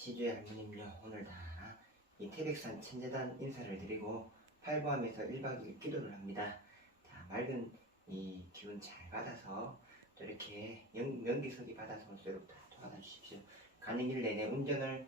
시주의 할머님요 오늘 다 이 태백산 천재단 인사를 드리고 팔보함에서 1박 2일 기도를 합니다. 자 맑은 이 기운 잘 받아서 또 이렇게 연, 연기석이 받아서 올수록 다 도와다 주십시오. 가는 길 내내 운전을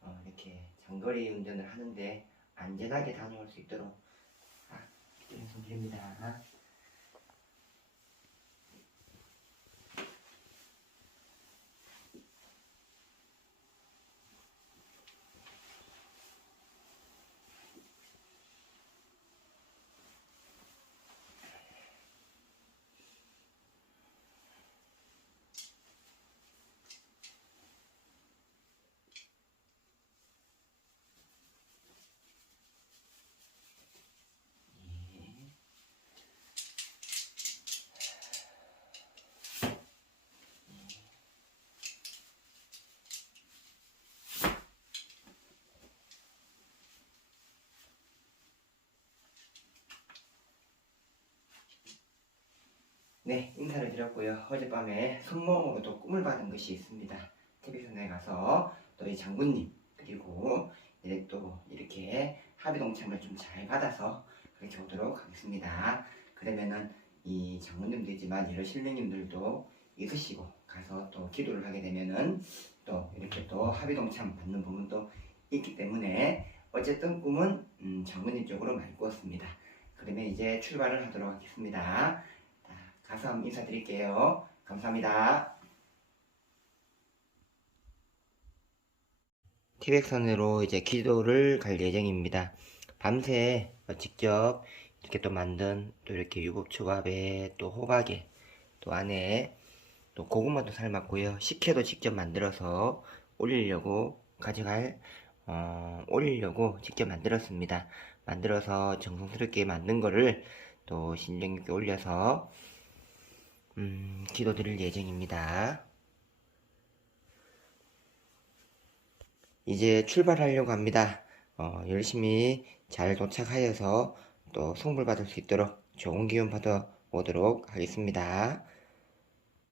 어, 이렇게 장거리 운전을 하는데 안전하게 다녀올 수 있도록 아, 기도 연습드립니다. 네, 인사를 드렸고요. 어젯밤에 손몽으로 또 꿈을 받은 것이 있습니다. TV선에 가서 또 이 장군님 그리고 이제 또 이렇게 합의 동참을 좀 잘 받아서 그렇게 오도록 하겠습니다. 그러면은 이 장군님도 있지만 이런 신령님들도 있으시고 가서 또 기도를 하게 되면은 또 이렇게 또 합의 동참 받는 부분도 있기 때문에 어쨌든 꿈은 음, 장군님 쪽으로 많이 꾸었습니다. 그러면 이제 출발을 하도록 하겠습니다. 자, 가서 한번 인사드릴게요. 감사합니다. 티백선으로 이제 기도를 갈 예정입니다. 밤새 직접 이렇게 또 만든 또 이렇게 유부 초밥에 또 호박에 또 안에 또 고구마도 삶았고요. 식혜도 직접 만들어서 올리려고 가져갈 어, 올리려고 직접 만들었습니다. 만들어서 정성스럽게 만든 거를 또 신령님께 올려서 음, 기도드릴 예정입니다. 이제 출발하려고 합니다. 어, 열심히 잘 도착하여서 또 성불 받을 수 있도록 좋은 기운 받아 오도록 하겠습니다.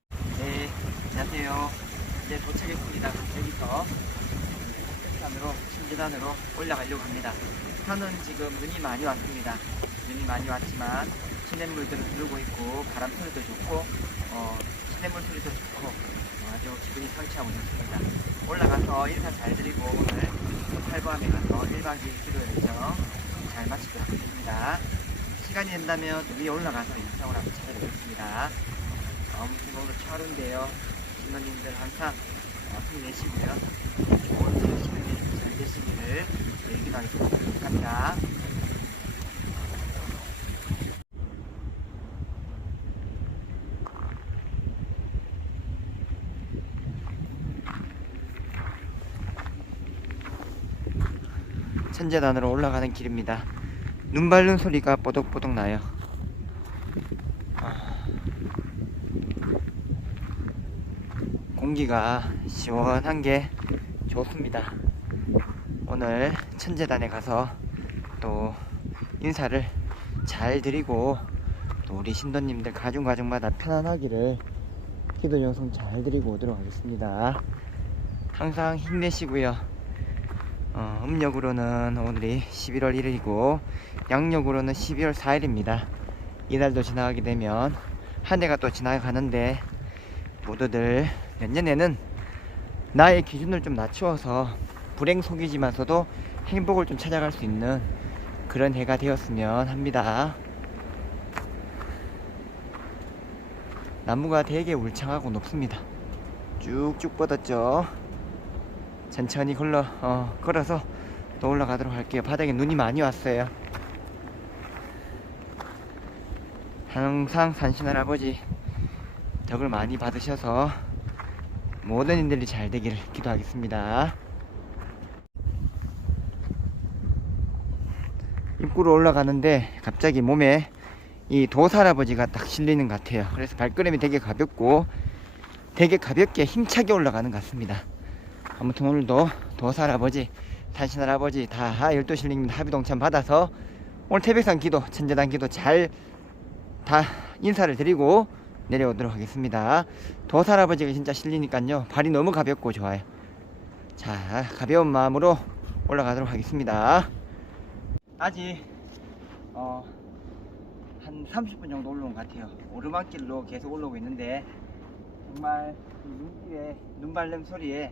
네, 안녕하세요. 이제 도착했습니다. 여기서 산으로 신지단으로 올라가려고 합니다. 산은 지금 눈이 많이 왔습니다. 눈이 많이 왔지만 시냇물들은 흐르고 있고 바람 소리도 좋고 어, 시냇물 소리도 좋고 어, 아주 기분이 상쾌하고 좋습니다. 올라가서 인사 잘 드리고 오늘 팔보함에 가서 1박 2일 기도 일정 잘 마치도록 하겠습니다. 시간이 된다면 또 위에 올라가서 일정을 한번 찾아뵙겠습니다. 아무튼 오늘 하루인데요. 신부님들 항상 어, 힘내시고요. 좋은 소식이 잘 되시기를 기도하겠습니다. 감사합니다. 천재단으로 올라가는 길입니다. 눈 밟는 소리가 뽀독뽀독 나요. 아. 공기가 시원한 게 좋습니다. 오늘 천재단에 가서 또 인사를 잘 드리고 또 우리 신도님들 가중가중마다 편안하기를 기도 영상 잘 드리고 오도록 하겠습니다. 항상 힘내시고요. 어, 음력으로는 오늘이 11월 1일이고 양력으로는 12월 4일입니다. 이달도 지나가게 되면 한 해가 또 지나가는데 모두들 내년에는 나의 기준을 좀 낮추어서 불행 속이지만서도 행복을 좀 찾아갈 수 있는 그런 해가 되었으면 합니다. 나무가 되게 울창하고 높습니다. 쭉쭉 뻗었죠. 천천히 걸러 어, 걸어서 또 올라가도록 할게요. 바닥에 눈이 많이 왔어요. 항상 산신 할 아버지 덕을 많이 받으셔서 모든 일들이 잘 되기를 기도하겠습니다. 입구로 올라가는데 갑자기 몸에 이 도살아버지가 딱 실리는 것 같아요. 그래서 발걸음이 되게 가볍고 되게 가볍게 힘차게 올라가는 것 같습니다. 아무튼 오늘도 도살아버지, 탄신할아버지 다 열두 실링님 합의 동참 받아서 오늘 태백산 기도, 천재단 기도 잘 다 인사를 드리고 내려오도록 하겠습니다. 도살아버지가 진짜 실리니까요. 발이 너무 가볍고 좋아요. 자, 가벼운 마음으로 올라가도록 하겠습니다. 아직 어, 한 30분 정도 올라온 것 같아요. 오르막길로 계속 올라오고 있는데 정말 이 눈길에 눈 밟는 소리에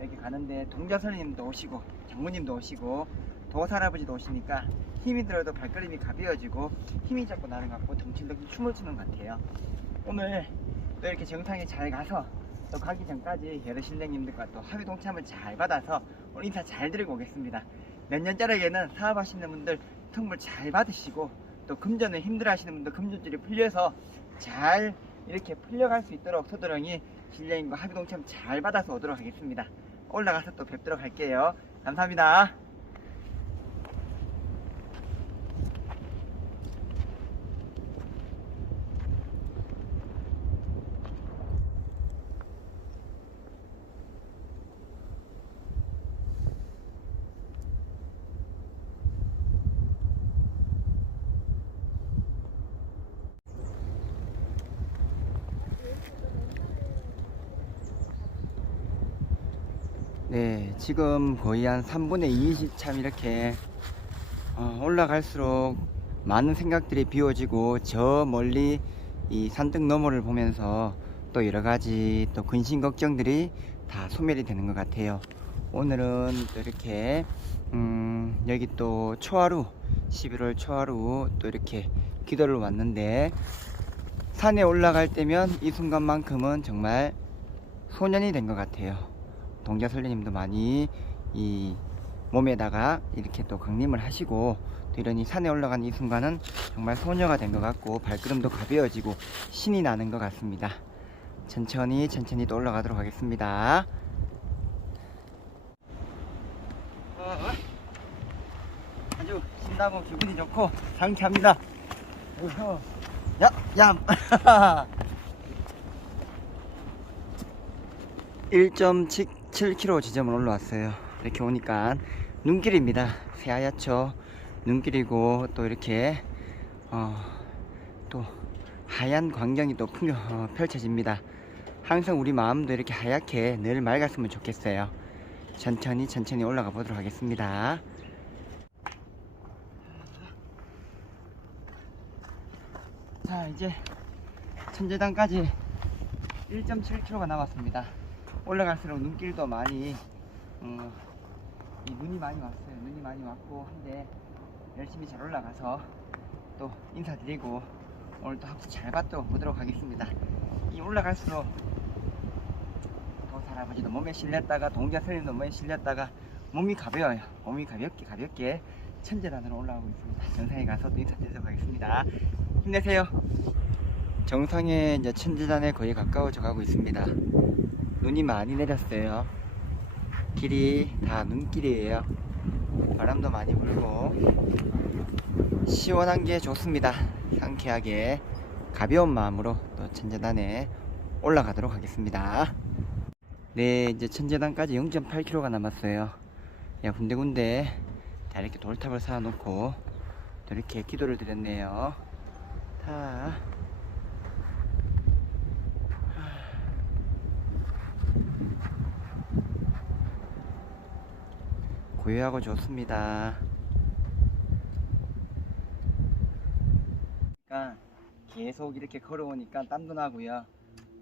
이렇게 가는데 동자 선생님도 오시고 장모님도 오시고 도사 할아버지도 오시니까 힘이 들어도 발걸음이 가벼워지고 힘이 자꾸 나는 것 같고 덩실덩실 춤을 추는 것 같아요. 오늘 또 이렇게 정상에 잘 가서 또 가기 전까지 여러 신령님들과 또 합의 동참을 잘 받아서 오늘 인사 잘 드리고 오겠습니다. 몇 년짜리에는 사업하시는 분들 선물 잘 받으시고 또 금전에 힘들어 하시는 분들 금전줄이 풀려서 잘 이렇게 풀려갈 수 있도록 서도령이 신령님과 합의 동참 잘 받아서 오도록 하겠습니다. 올라가서 또 뵙도록 할게요. 감사합니다. 네, 지금 거의 한 3분의 2씩 참 이렇게 어, 올라갈수록 많은 생각들이 비워지고 저 멀리 이 산등 너머를 보면서 또 여러 가지 또 근심 걱정들이 다 소멸이 되는 것 같아요. 오늘은 또 이렇게 음, 여기 또 초하루 11월 초하루 또 이렇게 기도를 왔는데 산에 올라갈 때면 이 순간만큼은 정말 소년이 된 것 같아요. 동자 선생님도 많이 이 몸에다가 이렇게 또 강림을 하시고 또 이런 이 산에 올라가는 이 순간은 정말 소녀가 된 것 같고 발걸음도 가벼워지고 신이 나는 것 같습니다. 천천히 천천히 또 올라가도록 하겠습니다. 어, 아주 신나고 기분이 좋고 상쾌합니다. 어허. 야, 야. 1.7km 지점을 올라왔어요. 이렇게 오니까 눈길입니다. 새하얗죠. 눈길이고 또 이렇게 어, 또 하얀 광경이 또 풍겨, 어, 펼쳐집니다. 항상 우리 마음도 이렇게 하얗게 늘 맑았으면 좋겠어요. 천천히 천천히 올라가 보도록 하겠습니다. 자 이제 천재단까지 1.7km가 남았습니다. 올라갈수록 눈길도 많이 어, 이 눈이 많이 왔어요. 눈이 많이 왔고 한데 열심히 잘 올라가서 또 인사드리고 오늘 또 합수 잘 받도록 보도록 하겠습니다. 이 올라갈수록 도사 할아버지도 몸에 실렸다가 동자 선생님도 몸에 실렸다가 몸이 가벼워요. 몸이 가볍게 가볍게 천재단으로 올라가고 있습니다. 정상에 가서 또 인사드리도록 하겠습니다. 힘내세요. 정상에 이제 천재단에 거의 가까워져 가고 있습니다. 눈이 많이 내렸어요. 길이 다 눈길이에요. 바람도 많이 불고 시원한 게 좋습니다. 상쾌하게 가벼운 마음으로 또 천재단에 올라가도록 하겠습니다. 네, 이제 천재단까지 0.8km가 남았어요. 야, 군데군데 다 이렇게 돌탑을 쌓아놓고 또 이렇게 기도를 드렸네요. 다 고요하고 좋습니다. 그러니까 계속 이렇게 걸어오니까 땀도 나고요.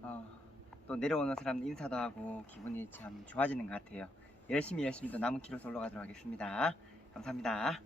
어, 또 내려오는 사람 인사도 하고 기분이 참 좋아지는 것 같아요. 열심히 열심히 또 남은 키로수 올라가도록 하겠습니다. 감사합니다.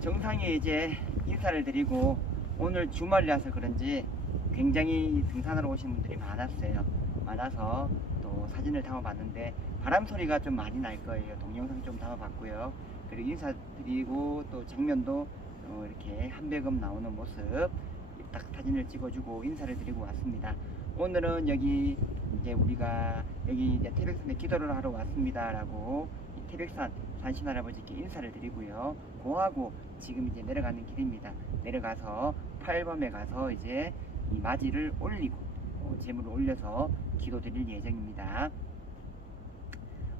정상에 이제 인사를 드리고 오늘 주말이라서 그런지 굉장히 등산하러 오신 분들이 많았어요. 많아서 또 사진을 담아봤는데 바람 소리가 좀 많이 날 거예요. 동영상 좀 담아봤고요. 그리고 인사드리고 또 장면도 어, 이렇게 한백음 나오는 모습 딱 사진을 찍어주고 인사를 드리고 왔습니다. 오늘은 여기 이제 우리가 여기 이제 태백산에 기도를 하러 왔습니다라고 이 태백산 산신 할아버지께 인사를 드리고요. 고하고 지금 이제 내려가는 길입니다. 내려가서 8범에 가서 이제 이 맞이를 올리고 어, 재물을 올려서 기도 드릴 예정입니다.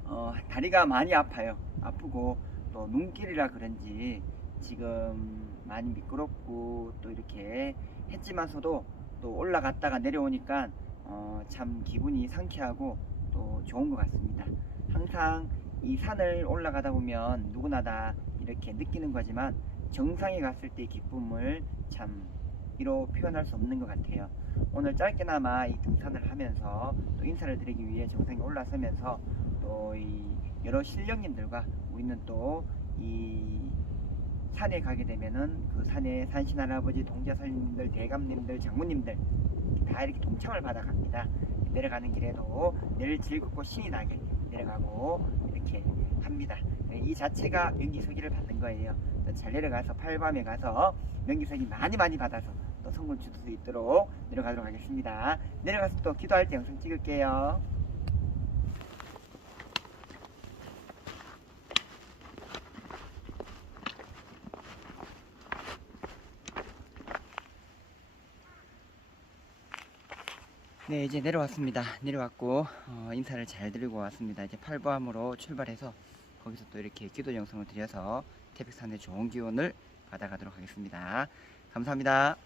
어, 다리가 많이 아파요. 아프고 또 눈길이라 그런지 지금 많이 미끄럽고 또 이렇게 했지만서도 또 올라갔다가 내려오니까 어, 참 기분이 상쾌하고 또 좋은 것 같습니다. 항상 이 산을 올라가다 보면 누구나 다 이렇게 느끼는 거지만 정상에 갔을 때의 기쁨을 참 이로 표현할 수 없는 것 같아요. 오늘 짧게나마 이 등산을 하면서 또 인사를 드리기 위해 정상에 올라서면서 또 이 여러 신령님들과 우리는 또 이 산에 가게 되면은 그 산에 산신 할아버지 동자선님들 대감님들 장모님들 다 이렇게 동참을 받아 갑니다. 내려가는 길에도 늘 즐겁고 신이 나게 내려가고 이렇게 합니다. 이 자체가 명기서기를 받는 거예요. 또잘 내려가서 팔밤에 가서 명기서기 많이 많이 받아서 또 선물 줄수 있도록 내려가도록 하겠습니다. 내려가서 또 기도할 때 영상 찍을게요. 네 이제 내려왔습니다. 내려왔고 어, 인사를 잘 드리고 왔습니다. 이제 팔보암으로 출발해서 거기서 또 이렇게 기도 영상을 드려서 태백산의 좋은 기운을 받아가도록 하겠습니다. 감사합니다